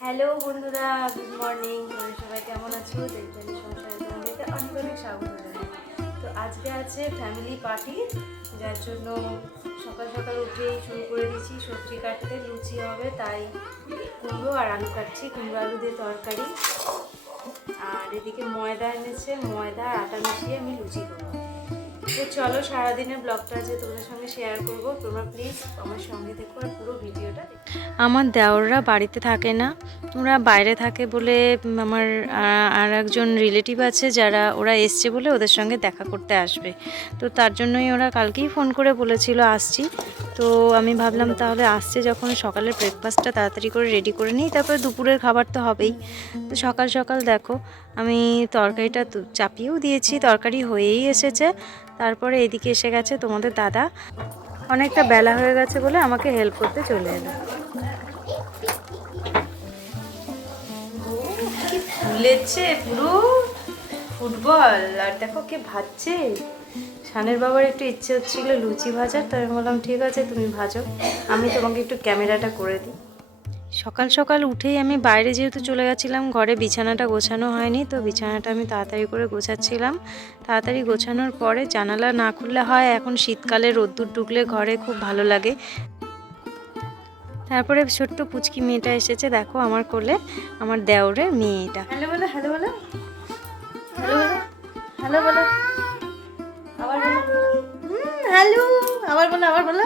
Hello বন্ধুরা, good morning. তোমরা সবাই কেমন আছো? দেখবেন সংসারে তোমাদেরকে অনেক অনেক স্বাগত জানাই। তো আজকে আছে ফ্যামিলি পার্টি যার জন্য সকাল সকাল উঠেই শুরু করে দিয়েছি। সবজি কাটতে লুচি হবে, তাই কুমড়ো আর আলু কাটছি, কুমড়ো আলু দিয়ে তরকারি। আর এদিকে ময়দা এনেছে, ময়দা আটা মিশিয়ে আমি লুচি করব। তো চলো সারাদিনের ব্লগটা যে তোমাদের সঙ্গে শেয়ার করব। তোমরা প্লিজ আমার সঙ্গে দেখো আর পুরো ভিডিওটা আমার দেওররা বাড়িতে থাকে না। ওরা বাইরে থাকে বলে আমার আর একজন রিলেটিভ আছে যারা ওরা এসছে বলে ওদের সঙ্গে দেখা করতে আসবে। তো তার জন্যই ওরা কালকেই ফোন করে বলেছিল, আসছি। তো আমি ভাবলাম তাহলে আসছে যখন সকালের ব্রেকফাস্টটা তাড়াতাড়ি করে রেডি করে নিই। তারপরে দুপুরের খাবার তো হবেই। তো সকাল সকাল দেখো, আমি তরকারিটা চাপিয়েও দিয়েছি। তরকারি হয়েই এসেছে। তারপরে এদিকে এসে গেছে তোমাদের দাদা। অনেকটা বেলা হয়ে গেছে বলে আমাকে হেল্প করতে চলে এলো। ফুলেছে পুরো ফুটবল। আর দেখো কে ভাজছে। শানের বাবার একটু ইচ্ছে হচ্ছিল লুচি ভাজার, তাই আমি বললাম, ঠিক আছে, তুমি ভাজো। আমি তোমাকে একটু ক্যামেরাটা করে দিই। সকাল সকাল উঠেই আমি বাইরে যেহেতু চলে গেছিলাম, ঘরে বিছানাটা গোছানো হয়নি, তো বিছানাটা আমি তাড়াতাড়ি করে গোছাচ্ছিলাম। তাড়াতাড়ি গোছানোর পরে জানালা না খুললে হয়, এখন শীতকালে রোদ্দুর ঢুকলে ঘরে খুব ভালো লাগে। তারপরে ছোট্ট পুচকি মেয়েটা এসেছে, দেখো আমার কোলে, আমার দেওরে মেয়েটা। হ্যালো বলো হ্যালো বলো। হ্যালো বলো হ্যালো বলো। আবার বলো। হ্যালো। আবার বলো আবার বলো।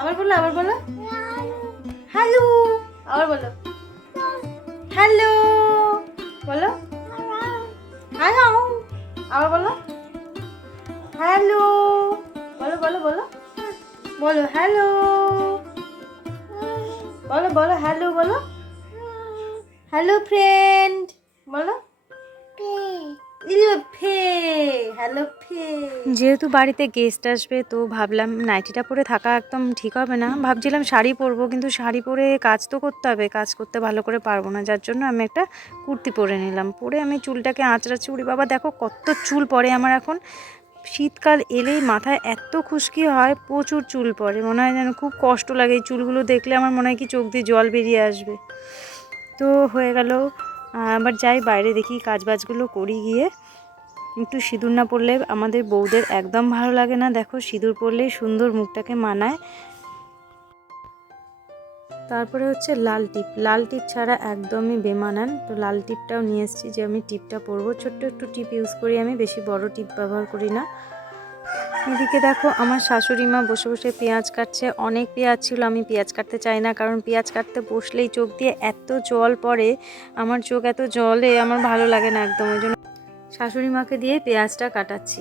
আবার বলো আবার বলো। হ্যালো। আবার বলো। হ্যালো। বলো। হ্যালো। আবার বলো। হ্যালো। বলো বলো বলো। বলো হ্যালো। বলো বলো হ্যালো বলো। হ্যালো ফ্রেন্ড বলো। ফে হ্যালো যেহেতু বাড়িতে গেস্ট আসবে, তো ভাবলাম নাইটিটা পরে থাকা একদম ঠিক হবে না। ভাবছিলাম শাড়ি পরবো, কিন্তু শাড়ি পরে কাজ তো করতে হবে। কাজ করতে ভালো করে পারব না, যার জন্য আমি একটা কুর্তি পরে নিলাম। পরে আমি চুলটাকে আঁচড়া চুড়ি বাবা, দেখো কত চুল পরে আমার এখন। শীতকাল এলেই মাথায় এত খুশকি হয়, প্রচুর চুল পড়ে। মনে হয় যেন খুব কষ্ট লাগে এই চুলগুলো দেখলে। আমার মনে হয় কি চোখ দিয়ে জল বেরিয়ে আসবে। তো হয়ে গেল। আবার যাই বাইরে দেখি কাজবাজগুলো করি গিয়ে। একটু সিঁদুর না পরলে আমাদের বউদের একদম ভালো লাগে না। দেখো, সিঁদুর পরলেই সুন্দর মুখটাকে মানায়। তারপরে হচ্ছে লাল টিপ। লাল টিপ ছাড়া একদমই বেমানান। তো লাল টিপটাও নিয়ে এসেছি যে আমি টিপটা পরবো। ছোট্ট একটু টিপ ইউজ করি আমি, বেশি বড় টিপ ব্যবহার করি না। এদিকে দেখো, আমার শাশুড়ি মা বসে বসে পেঁয়াজ কাটছে। অনেক পেঁয়াজ ছিল, আমি পেঁয়াজ কাটতে চাই না, কারণ পেঁয়াজ কাটতে বসলেই চোখ দিয়ে এত জল পড়ে। আমার চোখ এত জলে, আমার ভালো লাগে না একদম, ওই জন্য শাশুড়ি মাকে দিয়ে পেঁয়াজটা কাটাচ্ছি।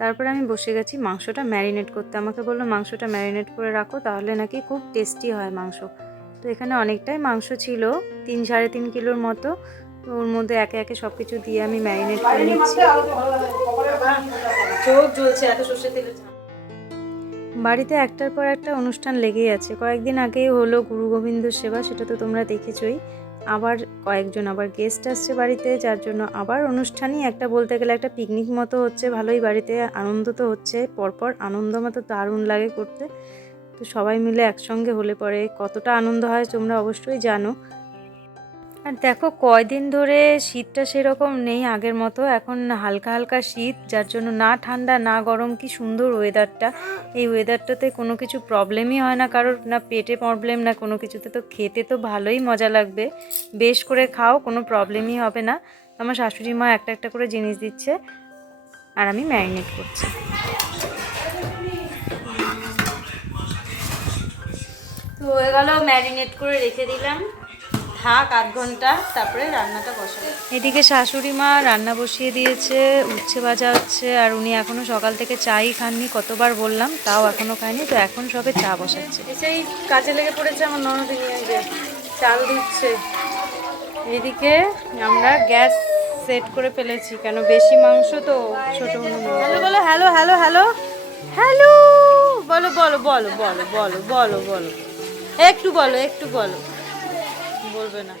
তারপরে আমি বসে গেছি মাংসটা ম্যারিনেট করতে। আমাকে বলল মাংসটা ম্যারিনেট করে রাখো তাহলে নাকি খুব টেস্টি হয় মাংস। তো এখানে অনেকটাই মাংস ছিল তিন সাড়ে তিন কিলোর মতো। তো ওর মধ্যে একে একে সব কিছু দিয়ে আমি ম্যারিনেট করে নিচ্ছি। চোখ জ্বলছে এত সর্ষে তেলে। বাড়িতে একটার পর একটা অনুষ্ঠান লেগেই আছে। কয়েকদিন আগেই হলো গুরু গোবিন্দ সেবা সেটা তো তোমরা দেখেছই। আবার কয়েকজন আবার গেস্ট আসছে বাড়িতে, যার জন্য আবার অনুষ্ঠানই একটা বলতে গেলে একটা পিকনিক মতো হচ্ছে, ভালোই বাড়িতে আনন্দ তো হচ্ছে, পরপর আনন্দ মতো দারুণ লাগে করতে। তো সবাই মিলে একসঙ্গে হলে পরে কতটা আনন্দ হয় তোমরা অবশ্যই জানো। আর দেখো কয়দিন ধরে শীতটা সেরকম নেই আগের মতো, এখন হালকা হালকা শীত, যার জন্য না ঠান্ডা, না গরম, কি সুন্দর ওয়েদারটা এই ওয়েদারটাতে কোনো কিছু প্রবলেমই হয় না, কারোর না পেটে প্রবলেম না কোনো কিছুতে। তো খেতে তো ভালোই মজা লাগবে। বেশ করে খাও, কোনো প্রবলেমই হবে না। আমার শাশুড়ি মা একটা একটা করে জিনিস দিচ্ছে, আর আমি ম্যারিনেট করছি। তো হয়ে গেল ম্যারিনেট করে রেখে দিলাম। থাক আধ ঘণ্টা তারপরে রান্নাটা বসাবো। এদিকে শাশুড়ি মা রান্না বসিয়ে দিয়েছে উচ্ছে ভাজা হচ্ছে আর উনি এখনও সকাল থেকে চাই খাননি কতবার বললাম তাও এখনও খায়নি তো এখন সবে চা বসাচ্ছে। সেই কাজে লেগে পড়েছে আমার ননদিনী চাল দিচ্ছে। এদিকে আমরা গ্যাস সেট করে ফেলেছি কেন বেশি মাংস তো ছোট হ্যালো বলো হ্যালো হ্যালো হ্যালো। হ্যালো বলো বলো বলো বলো বলো বলো বলো। একটু বলো একটু বলো। বলবে না।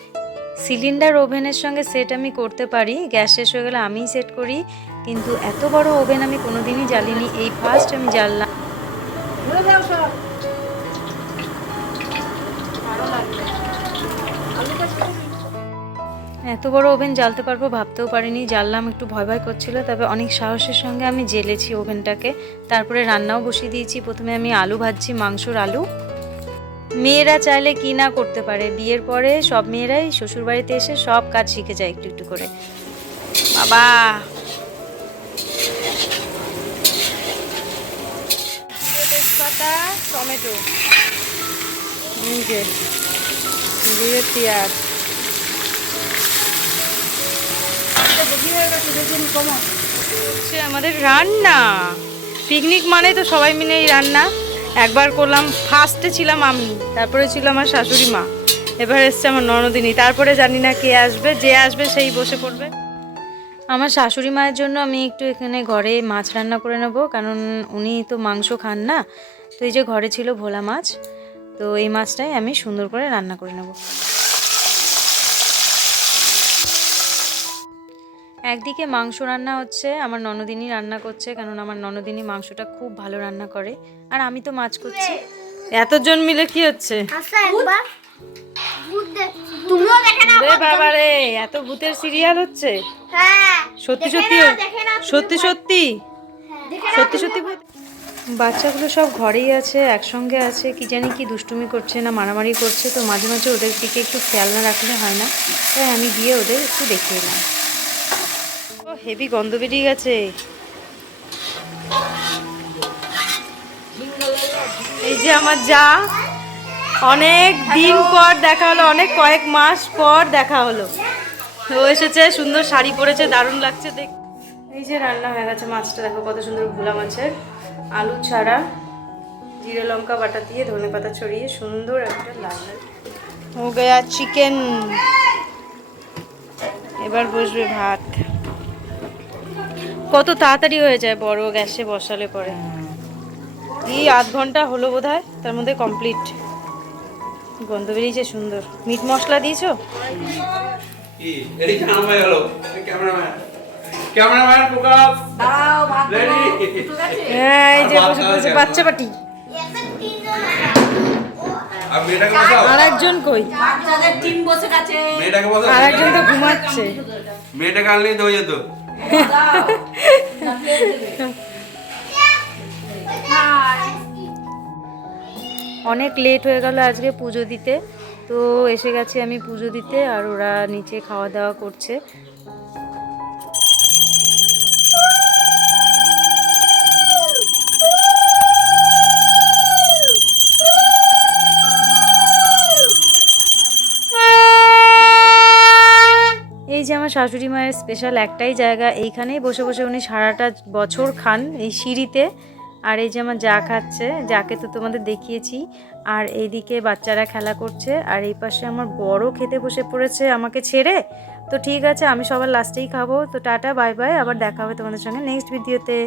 সিলিন্ডার ওভেনের সঙ্গে সেট আমি করতে পারি গ্যাস শেষ হয়ে গেলে আমিই সেট করি কিন্তু এত বড় ওভেন আমি কোনোদিনই জ্বালিনি এই ফার্স্ট আমি জ্বাললাম। এত বড় ওভেন জ্বালতে পারব ভাবতেও পারিনি জ্বাললাম একটু ভয় ভয় করছিল তবে অনেক সাহসের সঙ্গে আমি জেলেছি ওভেনটাকে। তারপরে রান্নাও বসিয়ে দিয়েছি প্রথমে আমি আলু ভাজছি মাংসর আলু। মেয়েরা চাইলে কি না করতে পারে। বিয়ের পরে সব মেয়েরাই শ্বশুরবাড়িতে এসে সব কাজ শিখে যায় একটু একটু করে। বাবা! তেজপাতা টমেটো। এই পেঁয়াজ। হচ্ছে আমাদের রান্না। পিকনিক মানে তো সবাই মিলেই রান্না। একবার করলাম ফার্স্টে ছিলাম আমি, তারপরে ছিল আমার শাশুড়ি মা। এবার এসছে আমার ননদিনী। তারপরে জানি না কে আসবে, যে আসবে সেই বসে পড়বে। আমার শাশুড়ি মায়ের জন্য আমি একটু এখানে ঘরে মাছ রান্না করে নেব, কারণ উনি তো মাংস খান না। তো এই যে ঘরে ছিল ভোলা মাছ, তো এই মাছটাই আমি সুন্দর করে রান্না করে নেব। একদিকে মাংস রান্না হচ্ছে, আমার ননদিনী রান্না করছে, কারণ আমার ননদিনী মাংসটা খুব ভালো রান্না করে। আর আমি তো মাছ করছি। এতজন মিলে কি হচ্ছে? রে বাবা রে এত ভূতের সিরিয়াল হচ্ছে? হ্যাঁ সত্যি সত্যি সত্যি সত্যি? সত্যি সত্যি বাচ্চাগুলো সব ঘরেই আছে একসঙ্গে আছে কি জানি কি দুষ্টুমি করছে না মারামারি করছে তো মাঝে মাঝে ওদের দিকে একটু খেয়াল না রাখলে হয় না। তাই আমি গিয়ে ওদের একটু দেখে এলাম ও হেভি গন্ধ বেরিয়ে গেছে। এই যে আমার যা। অনেক দিন পর দেখা হলো অনেক কয়েক মাস পর দেখা হলো। ও এসেছে সুন্দর শাড়ি পরেছে দারুণ লাগছে দেখ। এই যে রান্না হয়ে গেছে মাছটা দেখো কত সুন্দর ভোলা মাছের। আলু ছাড়া জিরে লঙ্কা বাটা দিয়ে ধনে পাতা ছড়িয়ে সুন্দর একটা লাল হো গয়া চিকেন এবার বসবে ভাত। কত তাড়াতাড়ি হয়ে যায় বড় গ্যাসে বসালে পরে। এই আধ ঘণ্টা হলো বোধ তার মধ্যে কমপ্লিট গন্ধ বেরিয়েছে সুন্দর। মিট মশলা দিয়েছ? হয়ে এই যে বসে বাচ্চা পাটি। কই? মেয়েটাকে আর একজন তো ঘুমাচ্ছে। মেয়েটাকে আনলেই তো হয়ে যেত। অনেক লেট হয়ে গেল আজকে পুজো দিতে। তো এসে গেছি আমি পুজো দিতে আর ওরা নিচে খাওয়া দাওয়া করছে। এই যে আমার শাশুড়ি মায়ের স্পেশাল একটাই জায়গা, এইখানেই বসে বসে উনি সারাটা বছর খান এই সিঁড়িতে। আর এই যে আমার যা খাচ্ছে, যাকে তো তোমাদের দেখিয়েছি, আর এইদিকে বাচ্চারা খেলা করছে, আর এই পাশে আমার বড় খেতে বসে পড়েছে আমাকে ছেড়ে। তো ঠিক আছে, আমি সবার লাস্টেই খাব। তো টাটা বাই বাই আবার দেখা হবে তোমাদের সঙ্গে নেক্সট ভিডিওতে